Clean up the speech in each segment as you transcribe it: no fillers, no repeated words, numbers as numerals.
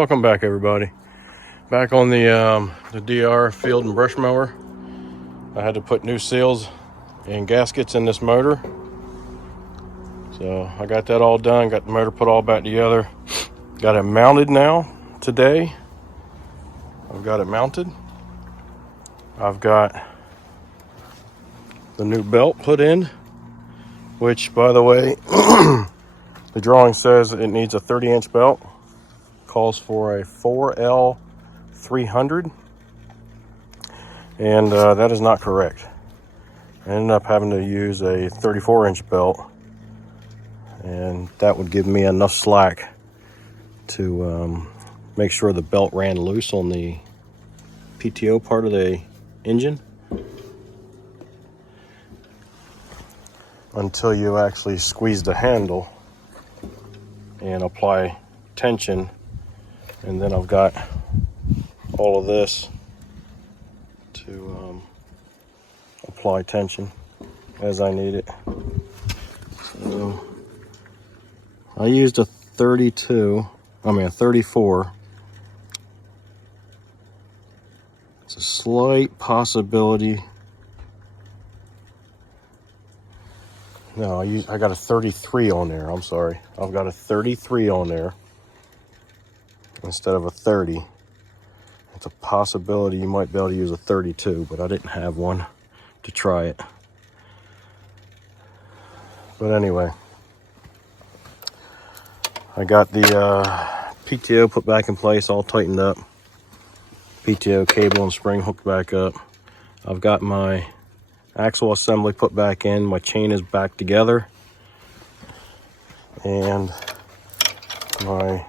Welcome back, everybody. Back on the DR field and brush mower. I had to put new seals and gaskets in this motor. So I got that all done, got the motor put all back together. Got it mounted now today. I've got it mounted. I've got the new belt put in, which, by the way, the drawing says it needs a 30-inch belt. Calls for a 4L 300, and that is not correct. I ended up having to use a 34-inch belt, and that would give me enough slack to make sure the belt ran loose on the PTO part of the engine until you actually squeeze the handle and apply tension. And then I've got all of this to apply tension as I need it. So I used a 34. It's a slight possibility. No, I got a 33 on there. I'm sorry. I've got a 33 on there instead of a 30. It's a possibility you might be able to use a 32, but I didn't have one to try it. But anyway, I got the PTO put back in place, all tightened up. PTO cable and spring hooked back up. I've got my axle assembly put back in. My chain is back together. And my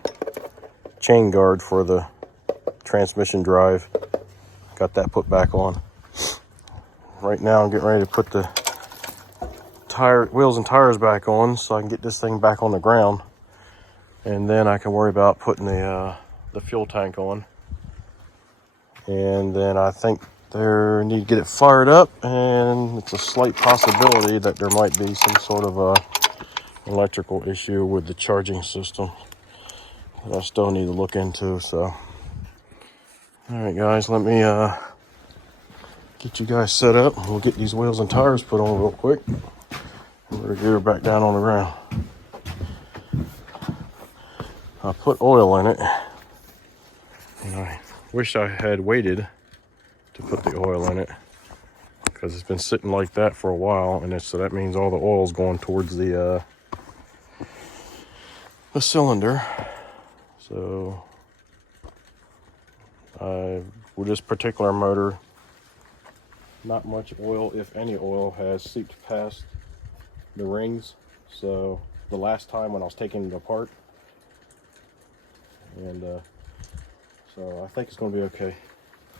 chain guard for the transmission drive, got that put back on. Right now I'm getting ready to put the wheels and tires back on so I can get this thing back on the ground, and then I can worry about putting the fuel tank on. And then I think they need to get it fired up, and it's a slight possibility that there might be some sort of electrical issue with the charging system that I still need to look into. So all right, guys, let me get you guys set up. We'll get these wheels and tires put on real quick. We're gonna get her back down on the ground. I put oil in it, and I wish I had waited to put the oil in it, because it's been sitting like that for a while, and so that means all the oil's going towards the cylinder. So with this particular motor, not much oil, if any oil, has seeped past the rings. So the last time when I was taking it apart, and so I think it's going to be okay.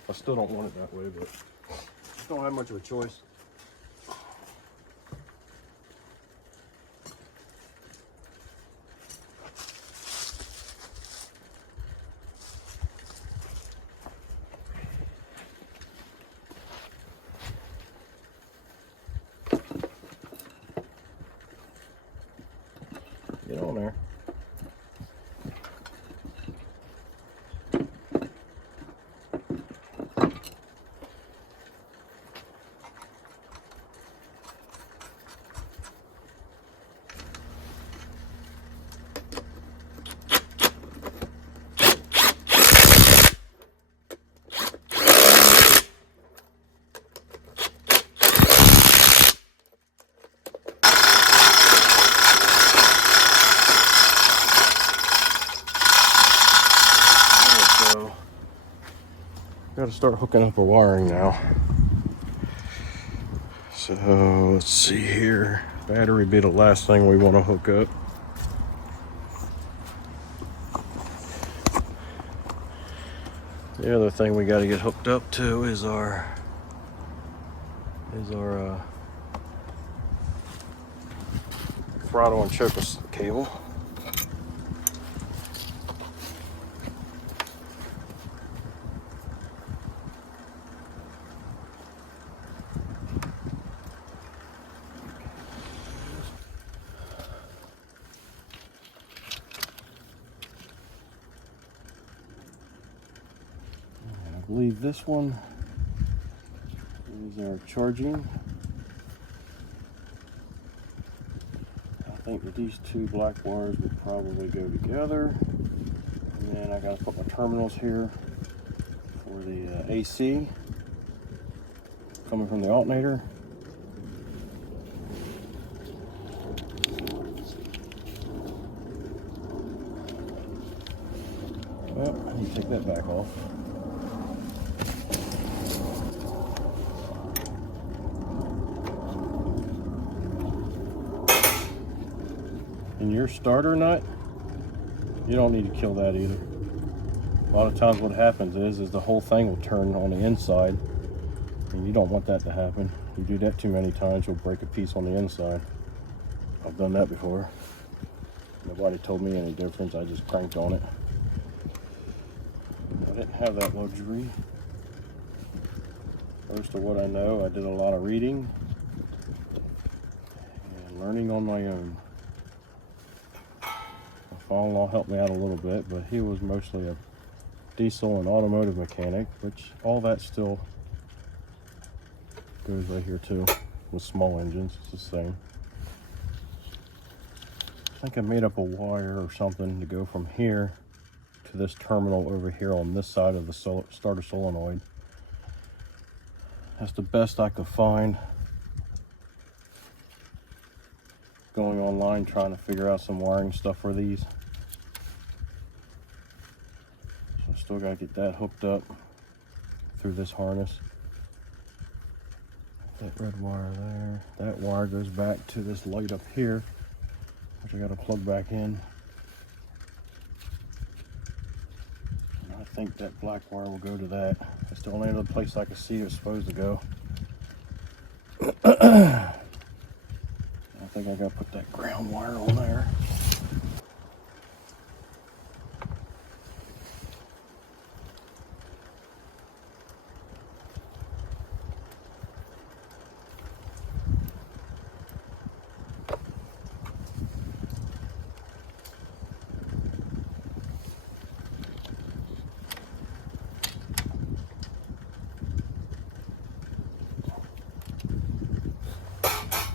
I still don't want it that way, but I don't have much of a choice. Get on there. Got to start hooking up a wiring now. So let's see here. Battery be the last thing we want to hook up. The other thing we got to get hooked up to is our throttle and choker cable. believe this one is our charging. I think that these two black wires would probably go together. And then I got to put my terminals here for the AC coming from the alternator. Well, I need to take that back off. And your starter nut, you don't need to kill that either. A lot of times what happens is the whole thing will turn on the inside, and you don't want that to happen. You do that too many times, you'll break a piece on the inside. I've done that before. Nobody told me any difference, I just cranked on it. I didn't have that luxury. First of what I know, I did a lot of reading and learning on my own. My father-in-law helped me out a little bit, but he was mostly a diesel and automotive mechanic, which all that still goes right here too with small engines. It's the same. I think I made up a wire or something to go from here to this terminal over here on this side of the starter solenoid. That's the best I could find. Going online trying to figure out some wiring stuff for these. So I still gotta get that hooked up through this harness. That red wire there. That wire goes back to this light up here, which I gotta plug back in. And I think that black wire will go to that. That's the only other place I can see it's supposed to go. I think I gotta put that ground wire on there.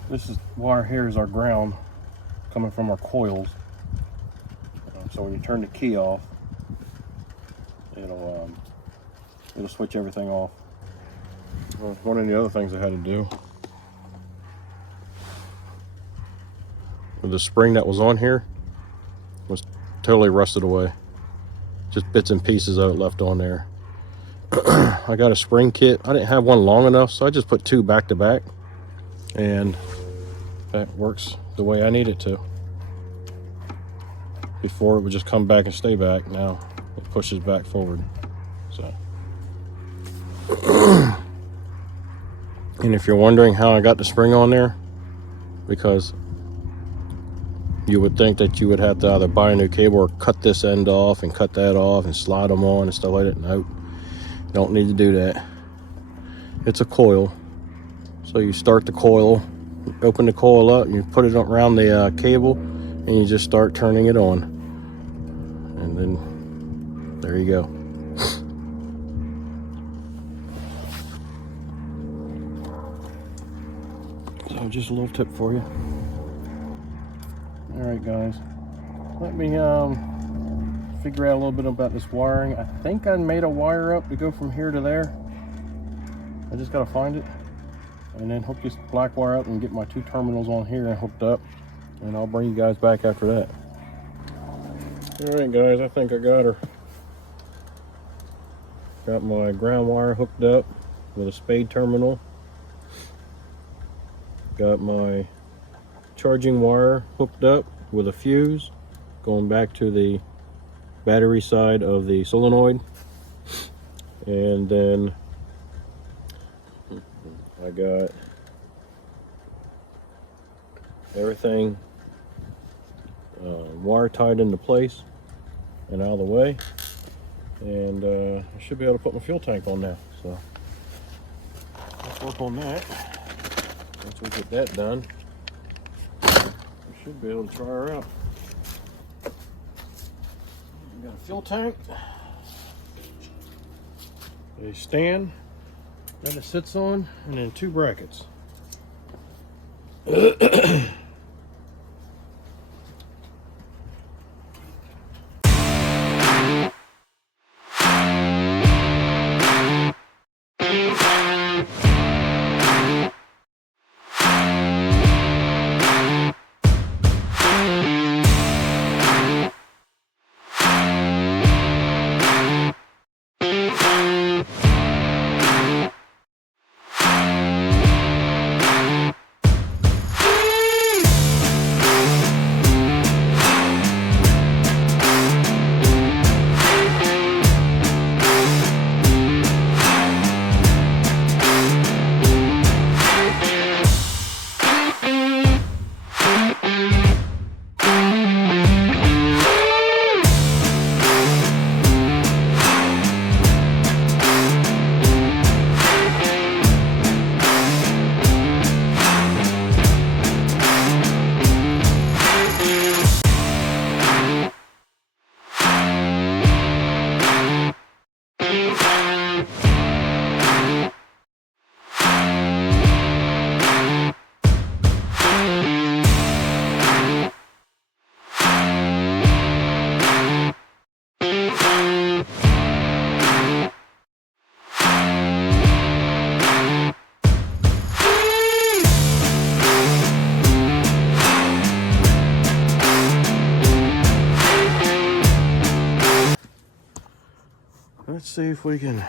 This is wire here is our ground coming from our coils. So when you turn the key off, it'll switch everything off. Well, one of the other things I had to do with the spring that was on here was totally rusted away. Just bits and pieces of it left on there. I got a spring kit. I didn't have one long enough, so I just put two back to back, and that works the way I need it to. Before it would just come back and stay back. Now it pushes back forward. So, and if you're wondering how I got the spring on there, because you would think that you would have to either buy a new cable or cut this end off and cut that off and slide them on and stuff like that. Nope, don't need to do that. It's a coil. So you start the coil, open the coil up, and you put it around the cable, and you just start turning it on. And then there you go. So just a little tip for you. All right, guys, let me figure out a little bit about this wiring. I think I made a wire up to go from here to there. I just gotta find it and then hook this black wire up and get my two terminals on here and hooked up, and I'll bring you guys back after that. All right, guys, I think I got her. Got my ground wire hooked up with a spade terminal. Got my charging wire hooked up with a fuse going back to the battery side of the solenoid. And then I got everything wire tied into place and out of the way, and I should be able to put my fuel tank on now. So let's work on that. Once we get that done, we should be able to try her out. We got a fuel tank. a stand that it sits on, and then 2 brackets. Let's see if we can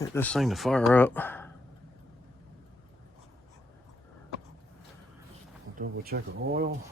get this thing to fire up. Double check the oil.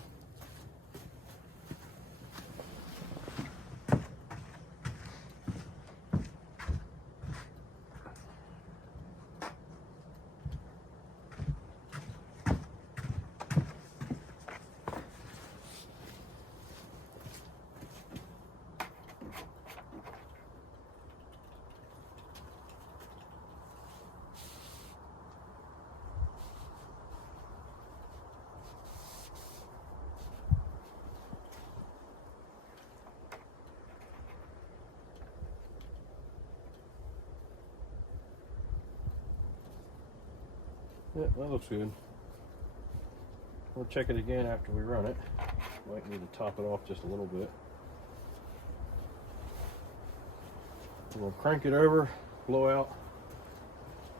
Yeah, that looks good. We'll check it again after we run it. Might need to top it off just a little bit. We'll crank it over, blow out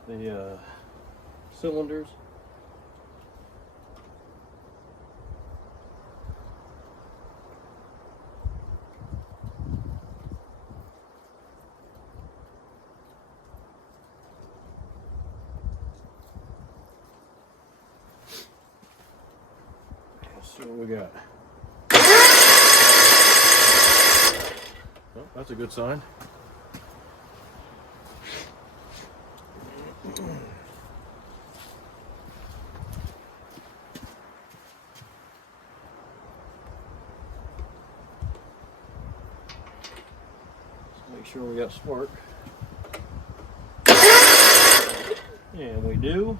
the cylinders. Let's see what we got. Oh, that's a good sign. Make sure we got spark. And we do.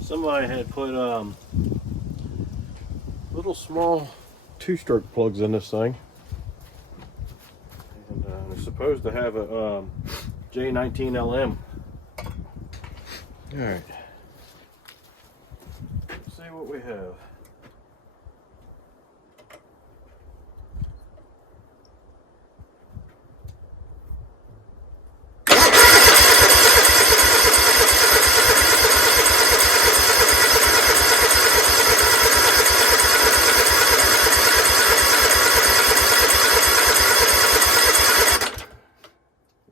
Somebody had put little small 2-stroke plugs in this thing. And it's supposed to have a J19LM. Alright. Let's see what we have.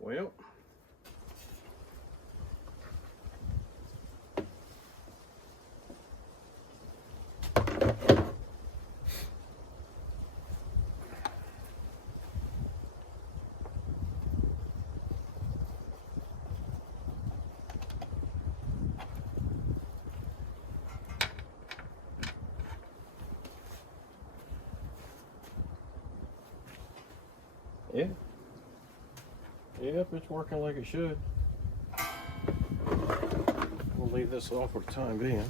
Well, Yep, it's working like it should. We'll leave this off for the time being.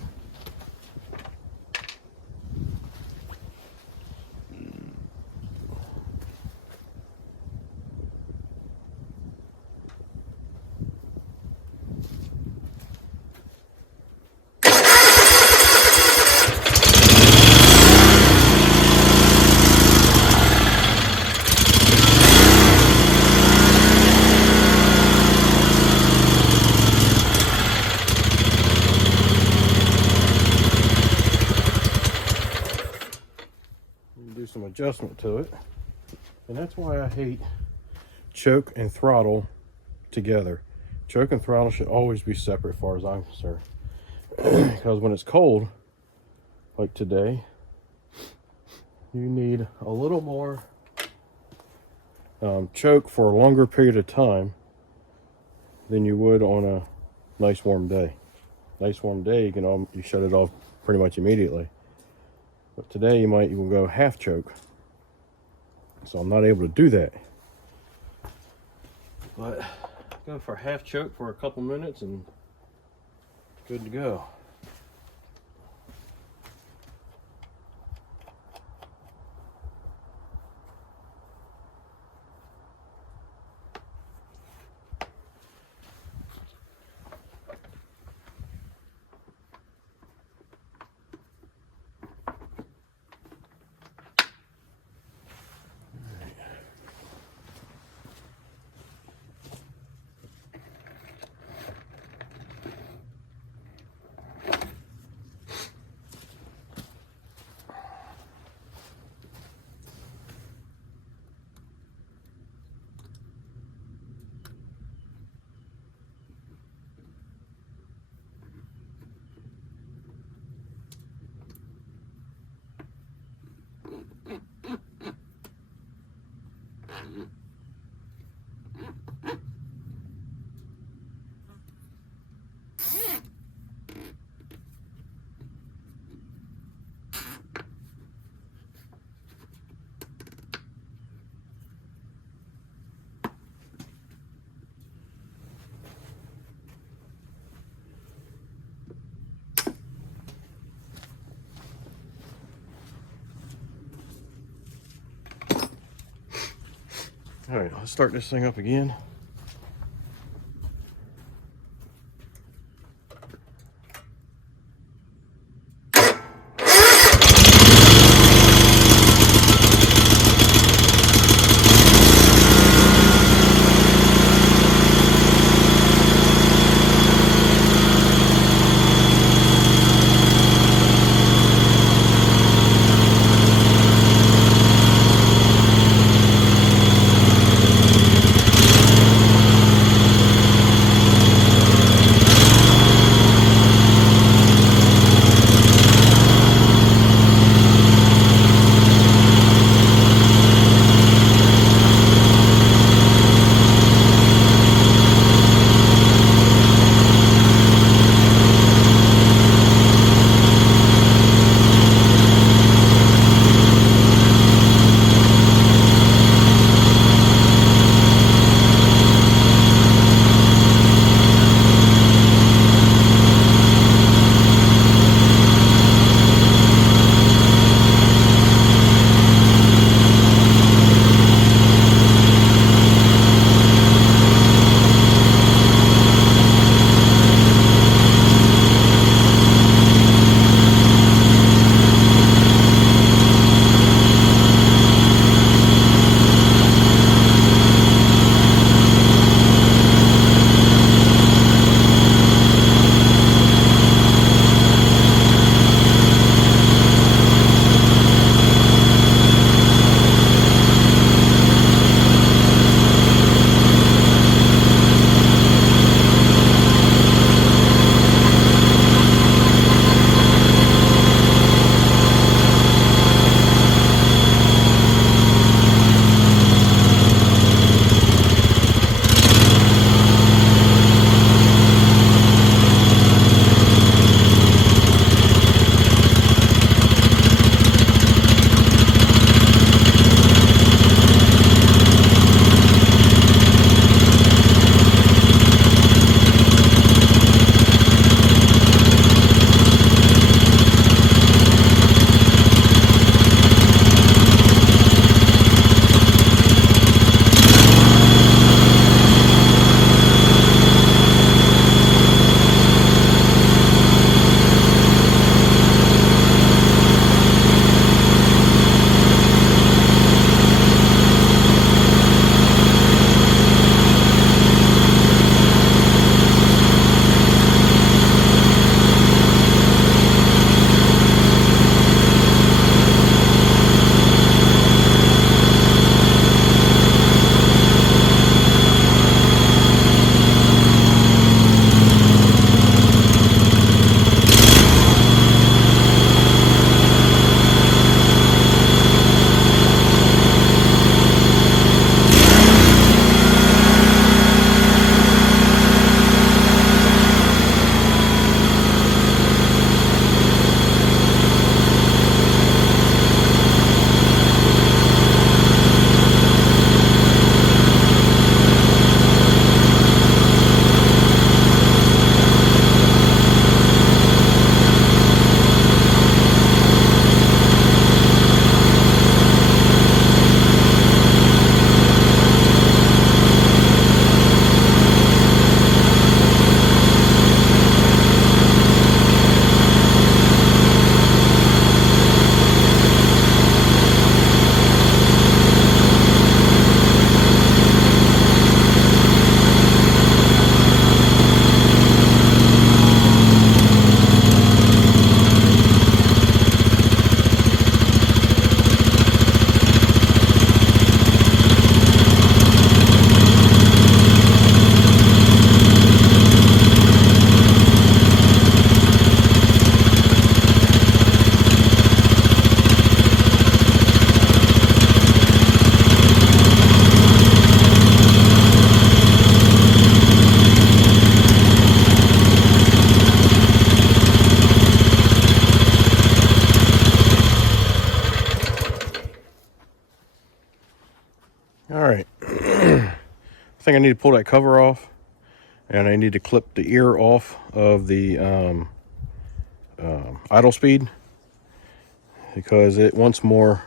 Do some adjustment to it, and that's why I hate choke and throttle together. Choke and throttle should always be separate as far as I'm concerned. Because when it's cold like today, you need a little more choke for a longer period of time than you would on a nice warm day. Nice warm day, you shut it off pretty much immediately. But today you might even go half choke. So I'm not able to do that. But go for half choke for a couple minutes and good to go. All right, let's start this thing up again. I think I need to pull that cover off, and I need to clip the ear off of the idle speed, because it wants more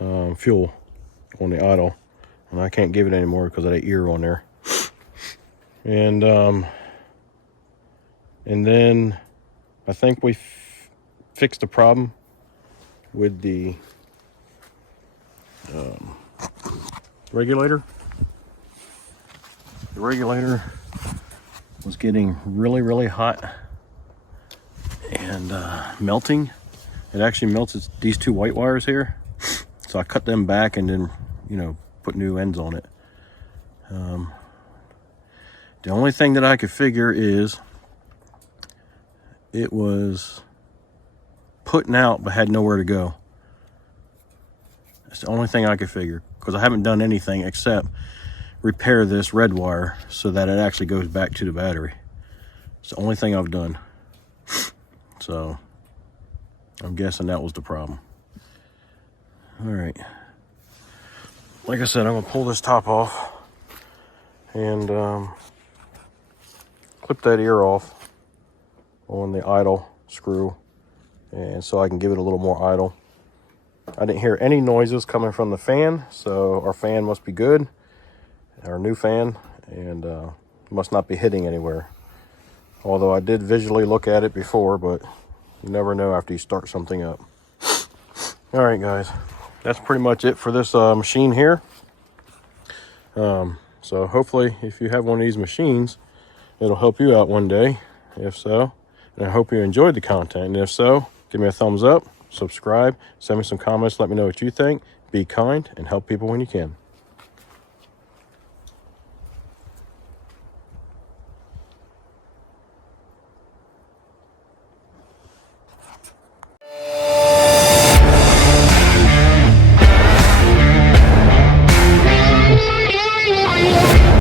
fuel on the idle, and I can't give it anymore because of that ear on there. And then I think we fixed the problem with the regulator. The regulator was getting really hot and melting. It actually melted these two white wires here, so I cut them back and then, you know, put new ends on it. The only thing that I could figure is it was putting out but had nowhere to go. That's the only thing I could figure, because I haven't done anything except repair this red wire so that it actually goes back to the battery. It's the only thing I've done. So I'm guessing that was the problem. All right. Like I said, I'm gonna pull this top off and clip that ear off on the idle screw, and so I can give it a little more idle. I didn't hear any noises coming from the fan, so our fan must be good, our new fan, and must not be hitting anywhere. Although I did visually look at it before, but you never know after you start something up. All right, guys, that's pretty much it for this machine here. So hopefully, if you have one of these machines, it'll help you out one day. If so, and I hope you enjoyed the content. And if so, give me a thumbs up, subscribe, send me some comments, let me know what you think. Be kind and help people when you can.